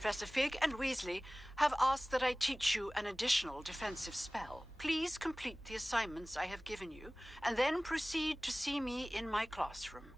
Professor Fig and Weasley have asked that I teach you an additional defensive spell. Please complete the assignments I have given you, and then proceed to see me in my classroom.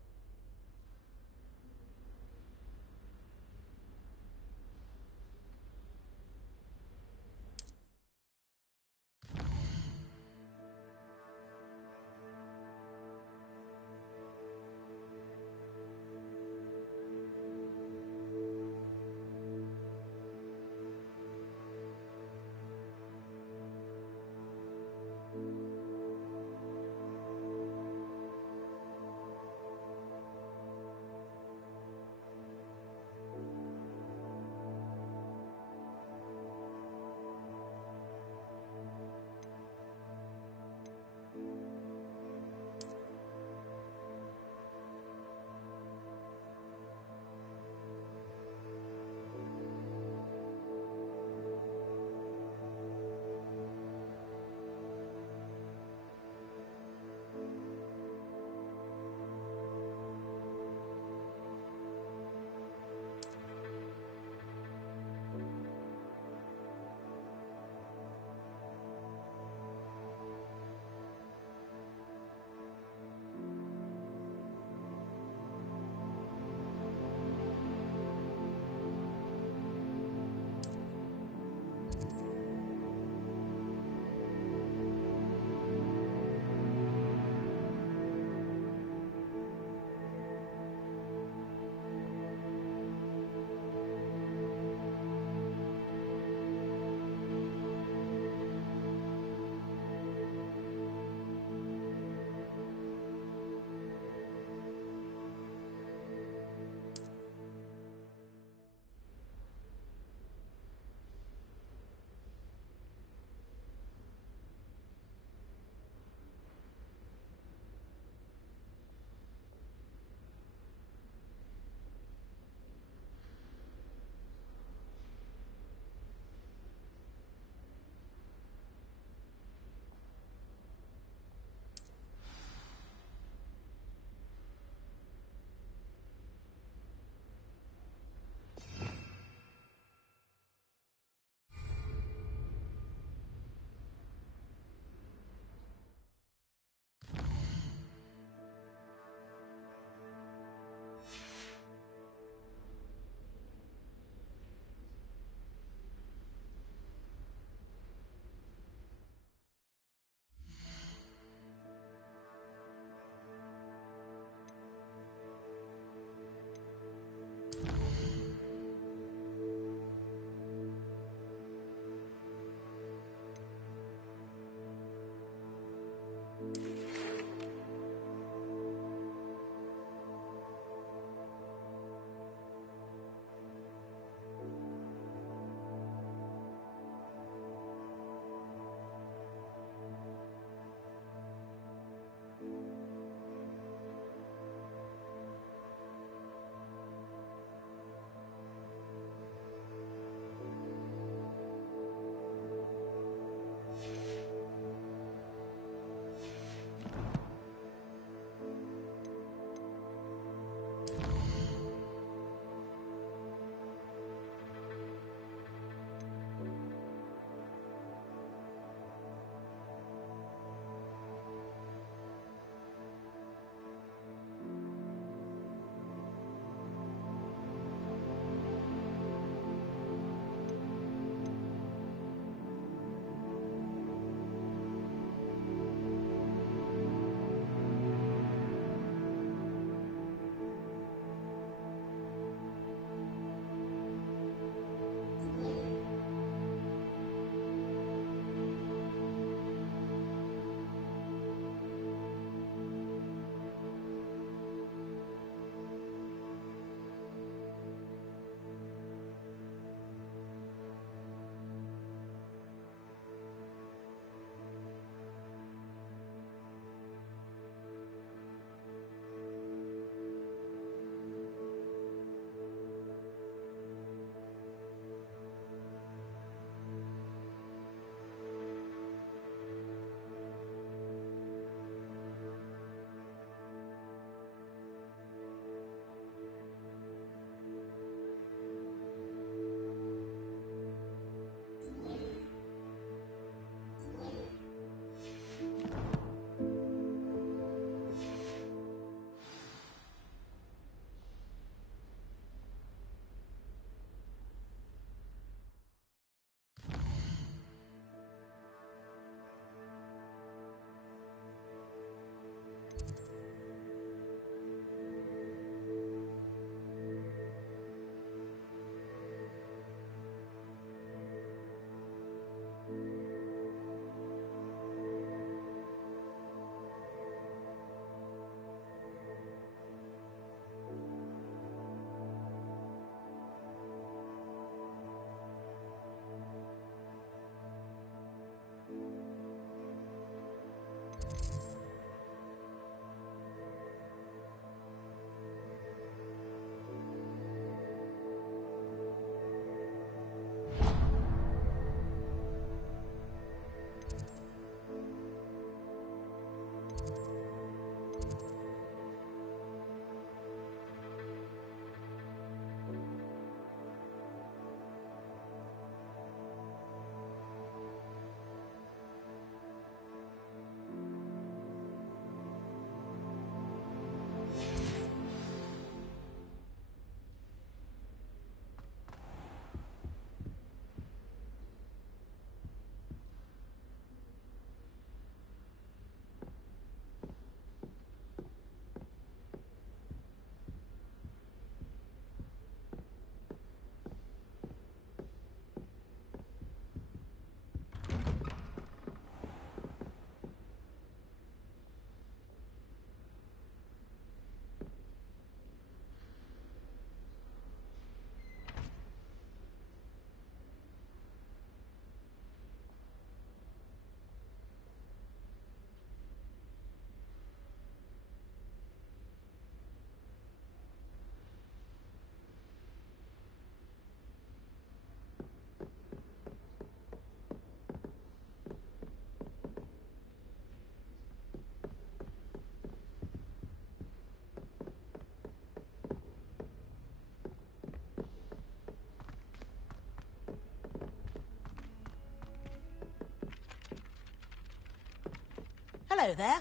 Hello there.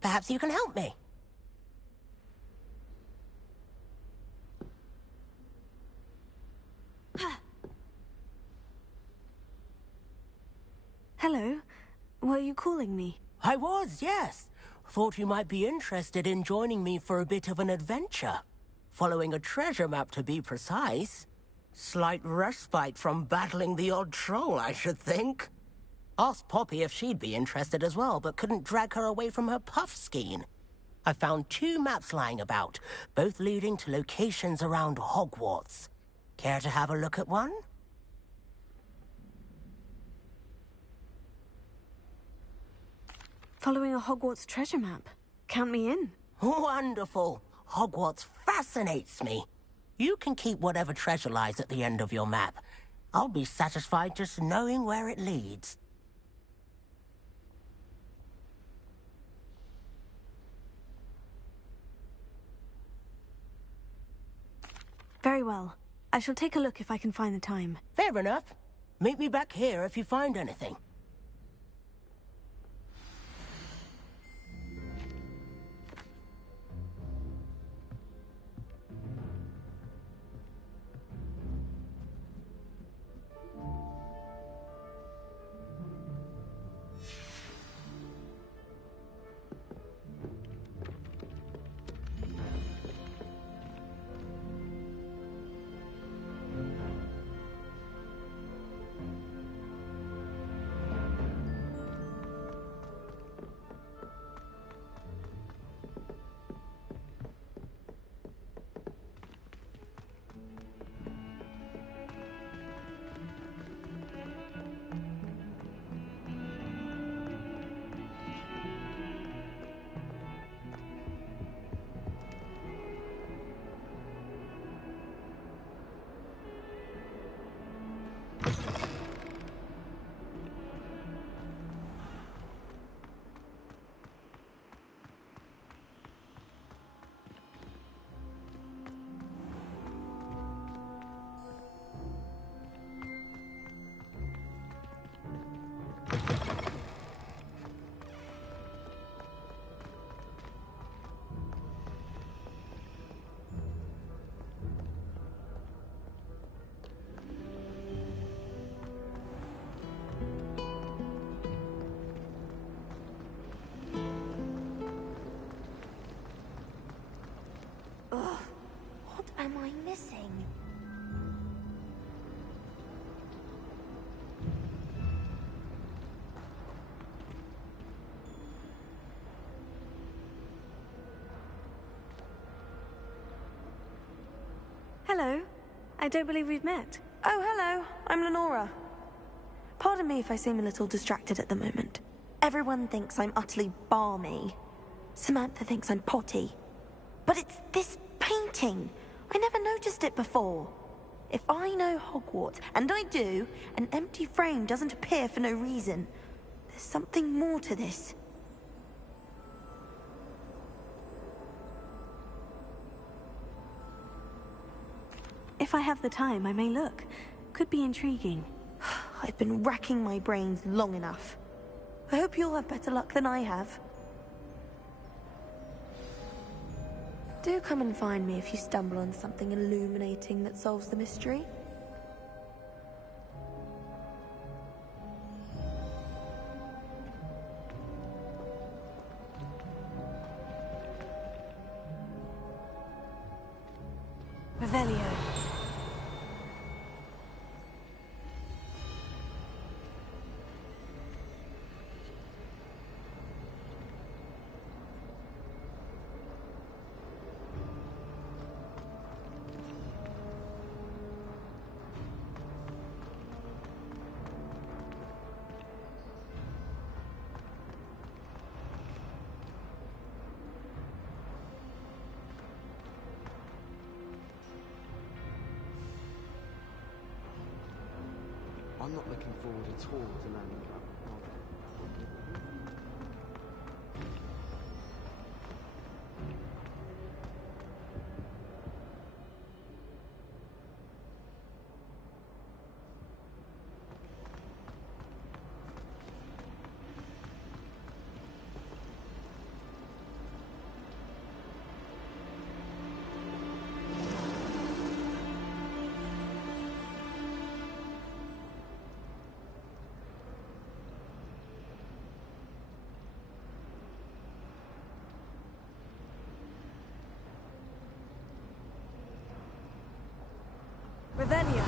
Perhaps you can help me. Hello. Were you calling me? I was, yes. Thought you might be interested in joining me for a bit of an adventure. Following a treasure map, to be precise. Slight respite from battling the odd troll, I should think. Asked Poppy if she'd be interested as well, but couldn't drag her away from her puff skein. I found 2 maps lying about, both leading to locations around Hogwarts. Care to have a look at one? Following a Hogwarts treasure map. Count me in. Wonderful. Hogwarts fascinates me. You can keep whatever treasure lies at the end of your map. I'll be satisfied just knowing where it leads. Very well. I shall take a look if I can find the time. Fair enough. Meet me back here if you find anything. Am I missing? Hello. I don't believe we've met. Oh, hello. I'm Lenora. Pardon me if I seem a little distracted at the moment. Everyone thinks I'm utterly balmy. Samantha thinks I'm potty. But it's this painting. I never noticed it before. If I know Hogwarts, and I do, an empty frame doesn't appear for no reason. There's something more to this. If I have the time, I may look. Could be intriguing. I've been racking my brains long enough. I hope you'll have better luck than I have. Do come and find me if you stumble on something illuminating that solves the mystery. Revelio. I'm not looking forward at all to learning about Revelio.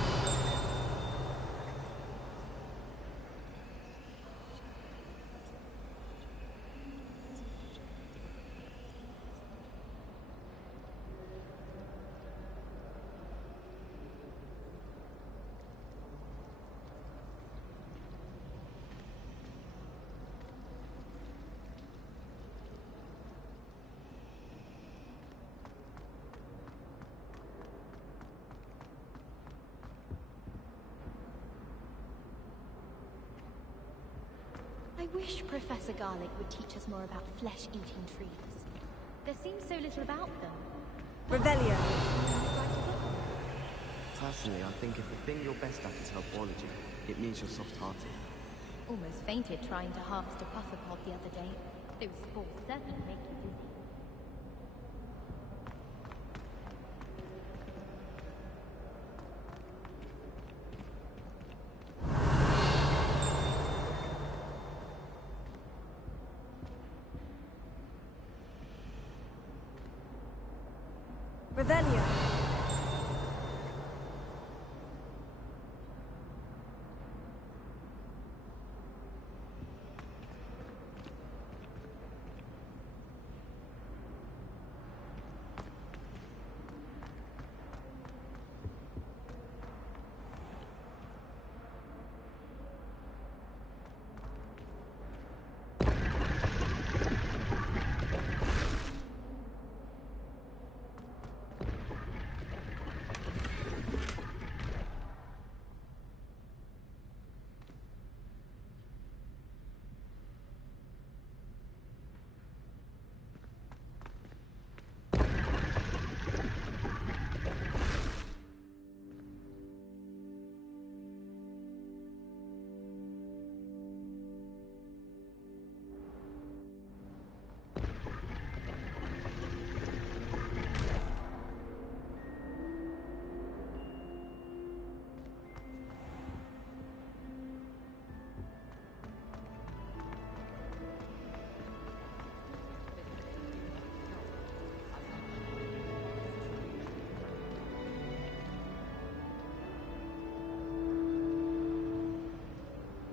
I wish Professor Garlick would teach us more about flesh-eating trees. There seems so little about them. Revelio. Personally, I think if the thing you're best at is herbology, it means you're soft-hearted. Almost fainted trying to harvest a pufferpod the other day. Those spores certainly make you dizzy. Revelio.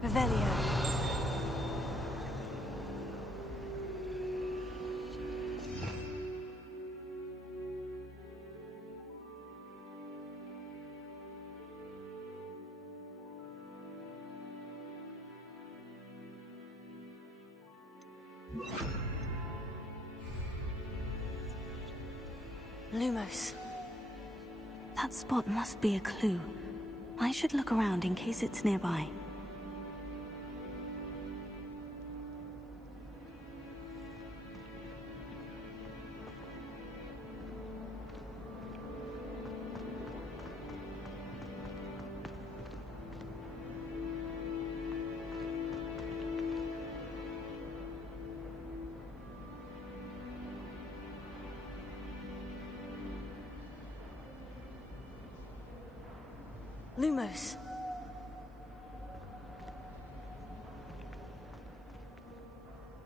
Revelio. Lumos. That spot must be a clue. I should look around in case it's nearby. Lumos.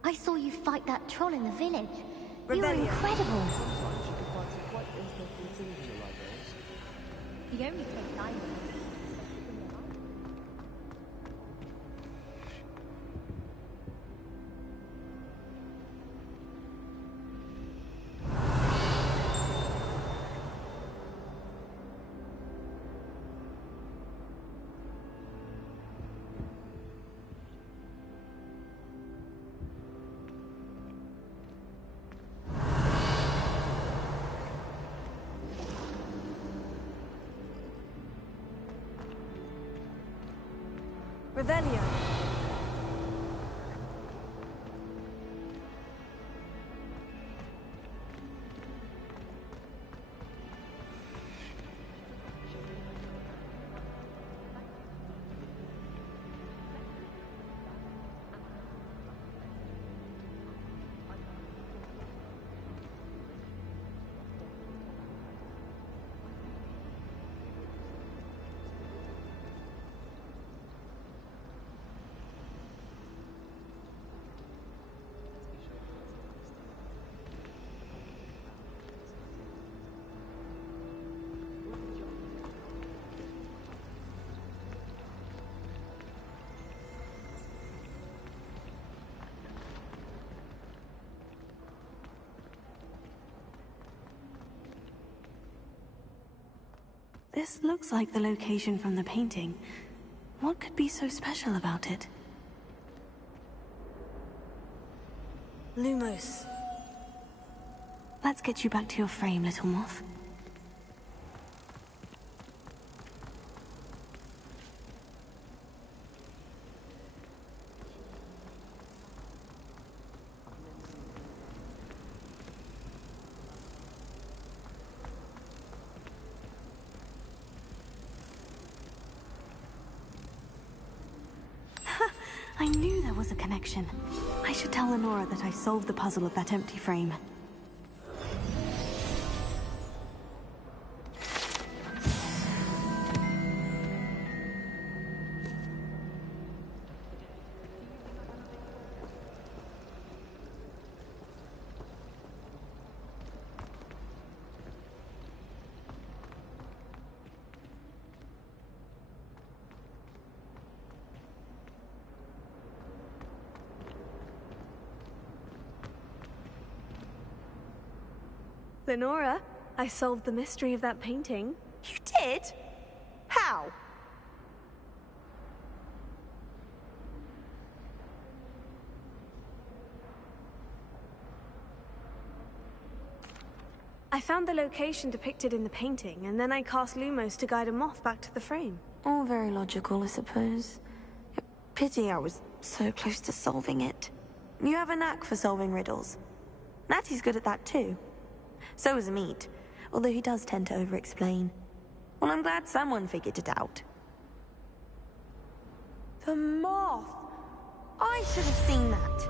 I saw you fight that troll in the village. Rebellion. You were incredible. Sometimes you can find some quite interesting things in your libraries. The only place I know. Revelio. This looks like the location from the painting. What could be so special about it? Lumos. Let's get you back to your frame, little moth. I knew there was a connection. I should tell Lenora that I solved the puzzle of that empty frame. Lenora, I solved the mystery of that painting. You did? How? I found the location depicted in the painting, and then I cast Lumos to guide a moth back to the frame. All very logical, I suppose. Pity I was so close to solving it. You have a knack for solving riddles. Natty's good at that too. So is Amit, although he does tend to over-explain. Well, I'm glad someone figured it out. The moth! I should have seen that.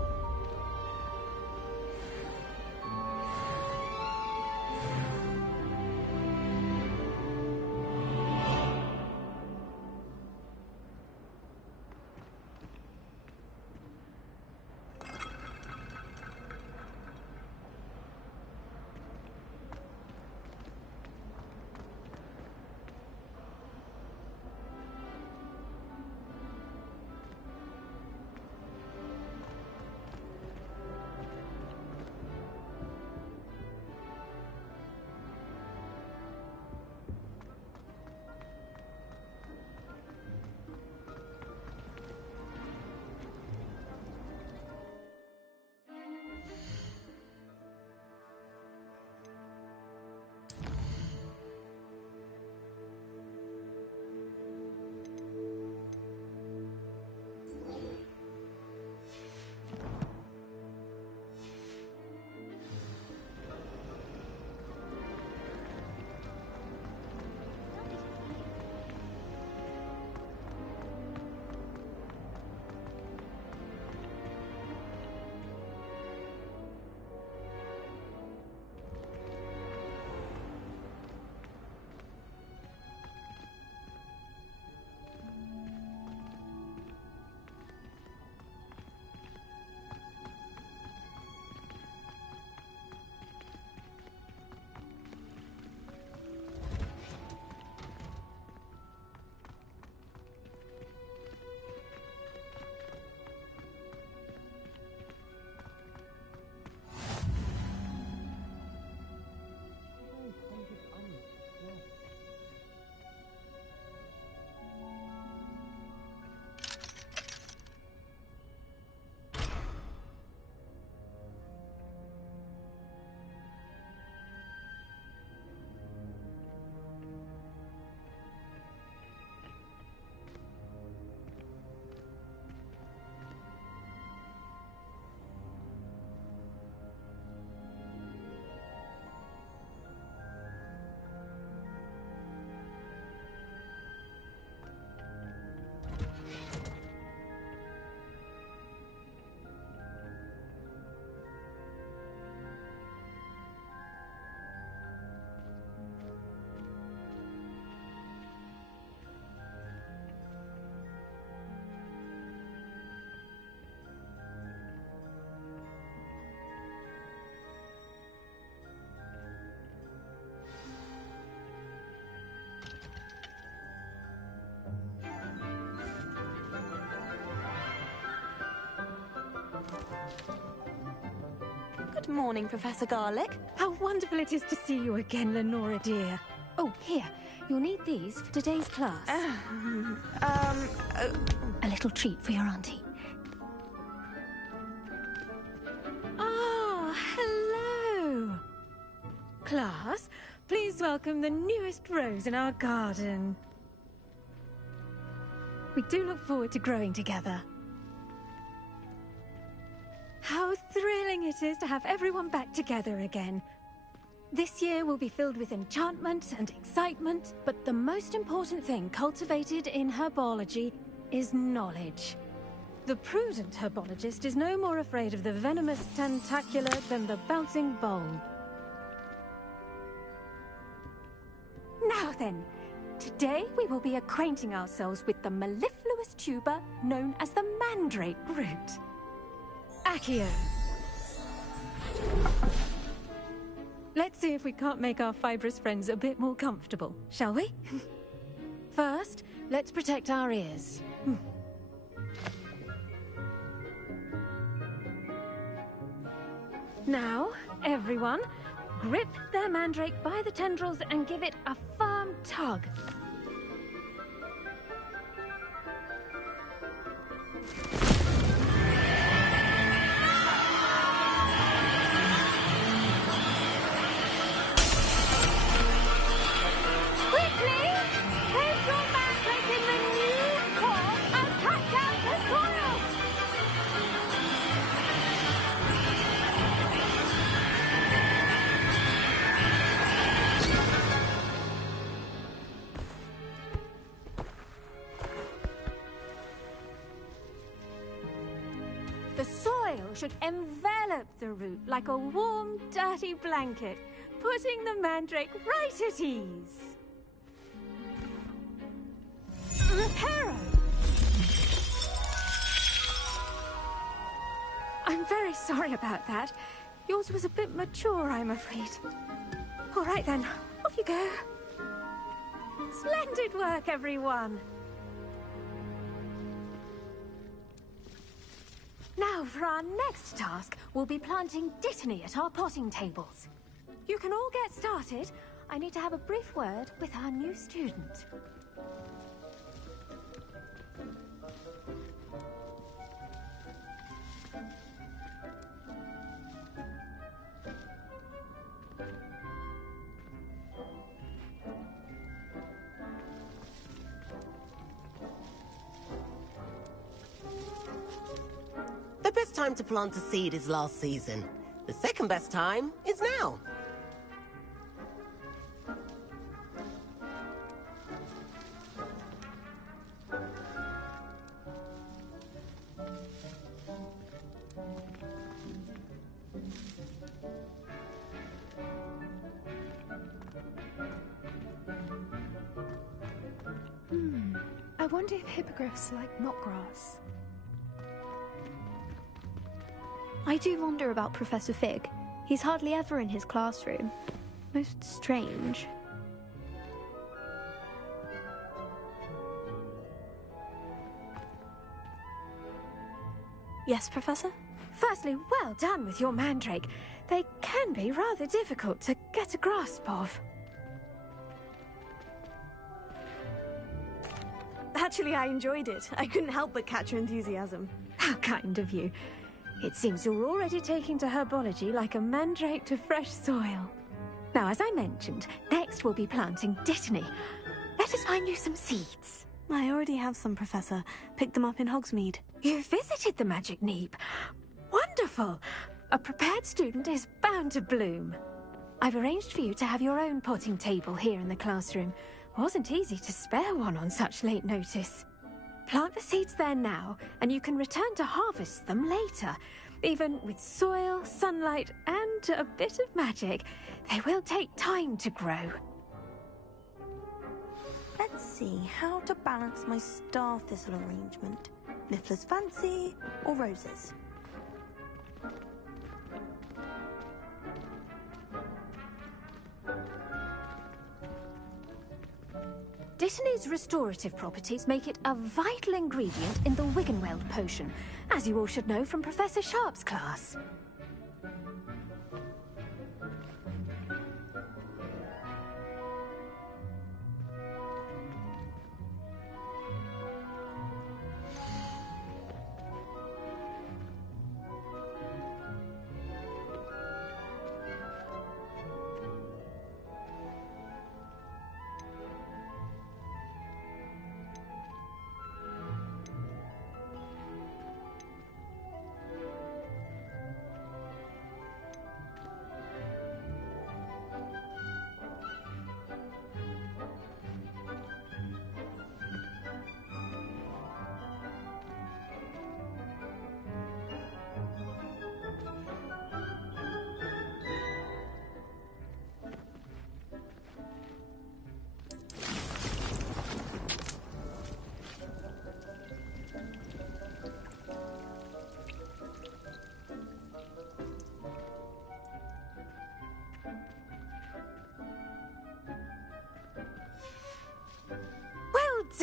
Good morning, Professor Garlic. How wonderful it is to see you again, Lenora dear. Oh, here. You'll need these for today's class. A little treat for your auntie. Ah, hello. Class, please welcome the newest rose in our garden. We do look forward to growing together. How thrilling it is to have everyone back together again. This year will be filled with enchantment and excitement, but the most important thing cultivated in herbology is knowledge. The prudent herbologist is no more afraid of the venomous tentacula than the bouncing bulb. Now then, today we will be acquainting ourselves with the mellifluous tuber known as the mandrake root. Accio. Let's see if we can't make our fibrous friends a bit more comfortable, shall we? First, let's protect our ears. Now, everyone, grip their mandrake by the tendrils and give it a firm tug. The soil should envelop the root like a warm, dirty blanket, putting the mandrake right at ease. Reparo! I'm very sorry about that. Yours was a bit mature, I'm afraid. All right then, off you go. Splendid work, everyone. Now, for our next task, we'll be planting dittany at our potting tables. You can all get started. I need to have a brief word with our new student. The best time to plant a seed is last season. The second best time is now. I wonder if hippogriffs like knotgrass. I do wonder about Professor Fig. He's hardly ever in his classroom. Most strange. Yes, Professor? Firstly, well done with your mandrake. They can be rather difficult to get a grasp of. Actually, I enjoyed it. I couldn't help but catch your enthusiasm. How kind of you. It seems you're already taking to herbology like a mandrake to fresh soil. Now, as I mentioned, next we'll be planting dittany. Let us find you some seeds. I already have some, Professor. Picked them up in Hogsmeade. You visited the Magic Neep. Wonderful! A prepared student is bound to bloom. I've arranged for you to have your own potting table here in the classroom. Wasn't easy to spare one on such late notice. Plant the seeds there now, and you can return to harvest them later. Even with soil, sunlight, and a bit of magic, they will take time to grow. Let's see how to balance my star thistle arrangement. Niffler's fancy or roses? Dittany's restorative properties make it a vital ingredient in the Wiggenweld potion, as you all should know from Professor Sharp's class.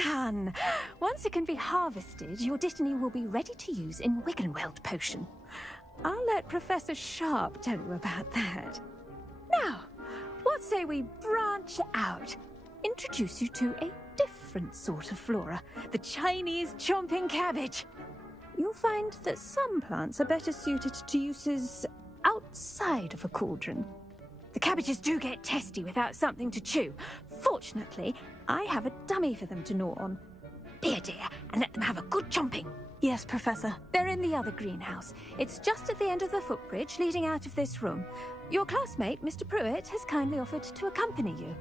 Done. Once it can be harvested, your Dittany will be ready to use in Wiggenweld potion. I'll let Professor Sharp tell you about that. Now, what say we branch out? Introduce you to a different sort of flora, the Chinese chomping cabbage. You'll find that some plants are better suited to uses outside of a cauldron. The cabbages do get testy without something to chew. Fortunately, I have a dummy for them to gnaw on. Be a dear and let them have a good chomping. Yes, Professor. They're in the other greenhouse. It's just at the end of the footbridge leading out of this room. Your classmate, Mr. Pruitt, has kindly offered to accompany you.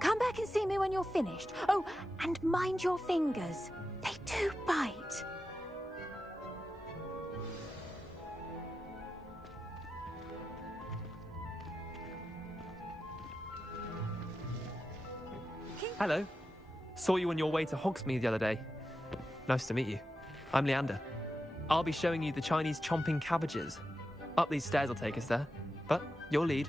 Come back and see me when you're finished. Oh, and mind your fingers. They do bite. Hello. Saw you on your way to Hogsmeade the other day. Nice to meet you. I'm Leander. I'll be showing you the Chinese chomping cabbages. Up these stairs will take us there, but your lead.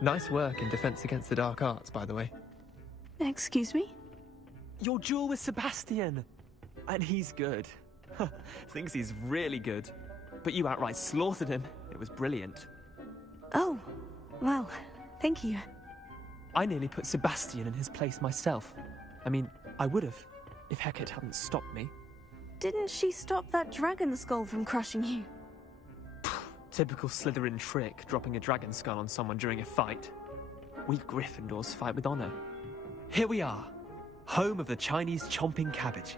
Nice work in Defense Against the Dark Arts, by the way. Excuse me? Your duel with Sebastian! And he's good. Thinks he's really good. But you outright slaughtered him. It was brilliant. Oh, well, thank you. I nearly put Sebastian in his place myself. I mean, I would have, if Hecate hadn't stopped me. Didn't she stop that dragon skull from crushing you? Typical Slytherin trick, dropping a dragon skull on someone during a fight. We Gryffindors fight with honor. Here we are, home of the Chinese chomping cabbage.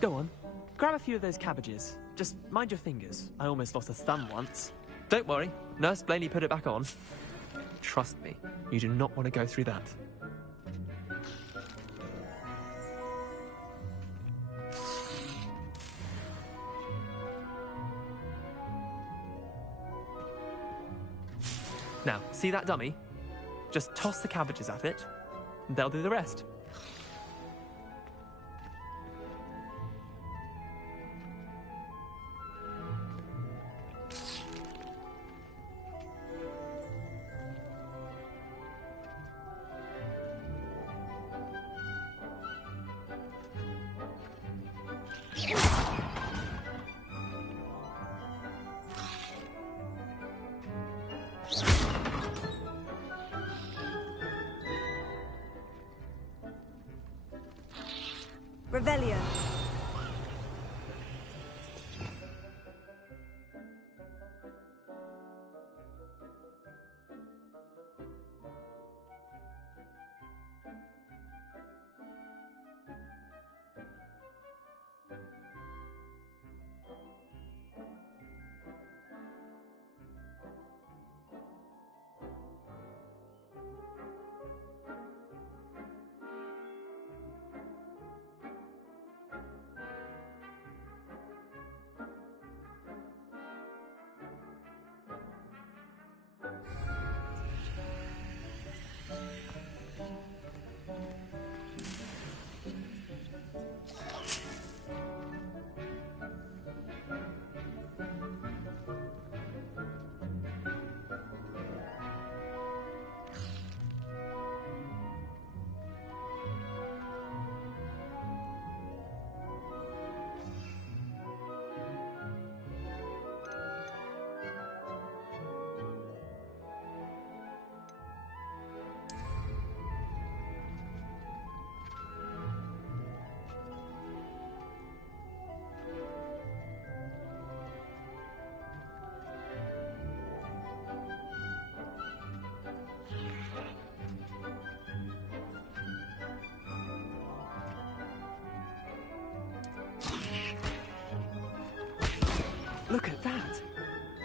Go on, grab a few of those cabbages. Just mind your fingers. I almost lost a thumb once. Don't worry, Nurse Blaney put it back on. Trust me, you do not want to go through that. Now, see that dummy? Just toss the cabbages at it, and they'll do the rest. Revelio.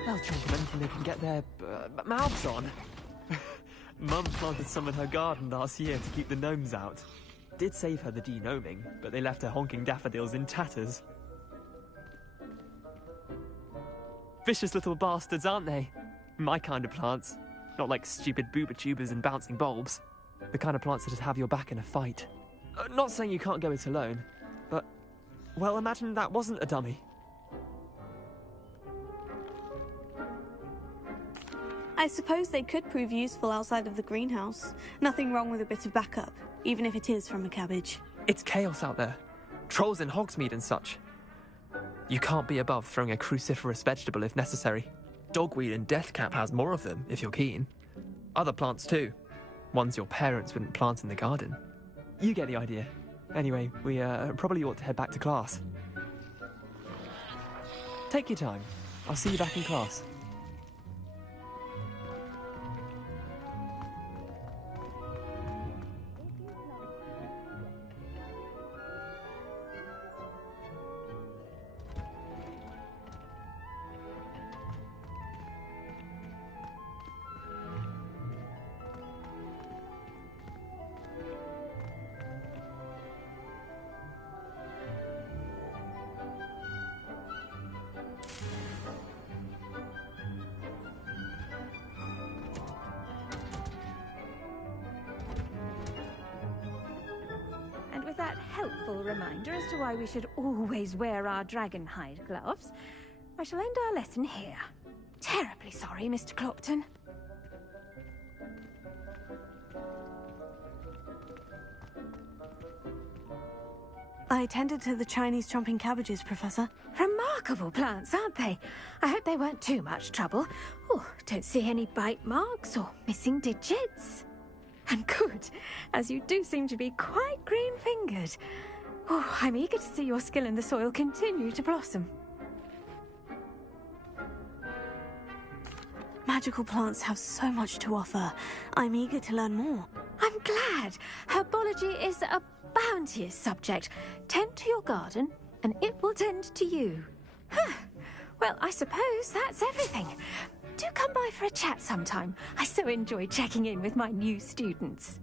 They'll chomp on anything they can get their mouths on. Mum planted some in her garden last year to keep the gnomes out. Did save her the de-gnoming, but they left her honking daffodils in tatters. Vicious little bastards, aren't they? My kind of plants. Not like stupid booba tubers and bouncing bulbs. The kind of plants that'd have your back in a fight. Not saying you can't go it alone, but... well, imagine that wasn't a dummy. I suppose they could prove useful outside of the greenhouse. Nothing wrong with a bit of backup, even if it is from a cabbage. It's chaos out there. Trolls in Hogsmeade and such. You can't be above throwing a cruciferous vegetable if necessary. Dogweed and deathcap has more of them, if you're keen. Other plants too. Ones your parents wouldn't plant in the garden. You get the idea. Anyway, we probably ought to head back to class. Take your time. I'll see you back in class. With that helpful reminder as to why we should always wear our dragon hide gloves, I shall end our lesson here. Terribly sorry, Mr. Clopton. I tended to the Chinese chomping cabbages, Professor. Remarkable plants, aren't they? I hope they weren't too much trouble. Oh, don't see any bite marks or missing digits. And good, as you do seem to be quite green-fingered. Oh, I'm eager to see your skill in the soil continue to blossom. Magical plants have so much to offer. I'm eager to learn more. I'm glad. Herbology is a bounteous subject. Tend to your garden, and it will tend to you. Well, I suppose that's everything. Do come by for a chat sometime. I so enjoy checking in with my new students.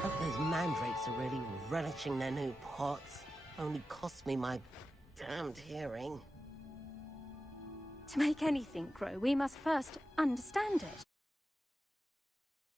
Hope those mandrakes are really relishing their new pots. Only cost me my damned hearing. To make anything grow, we must first understand it.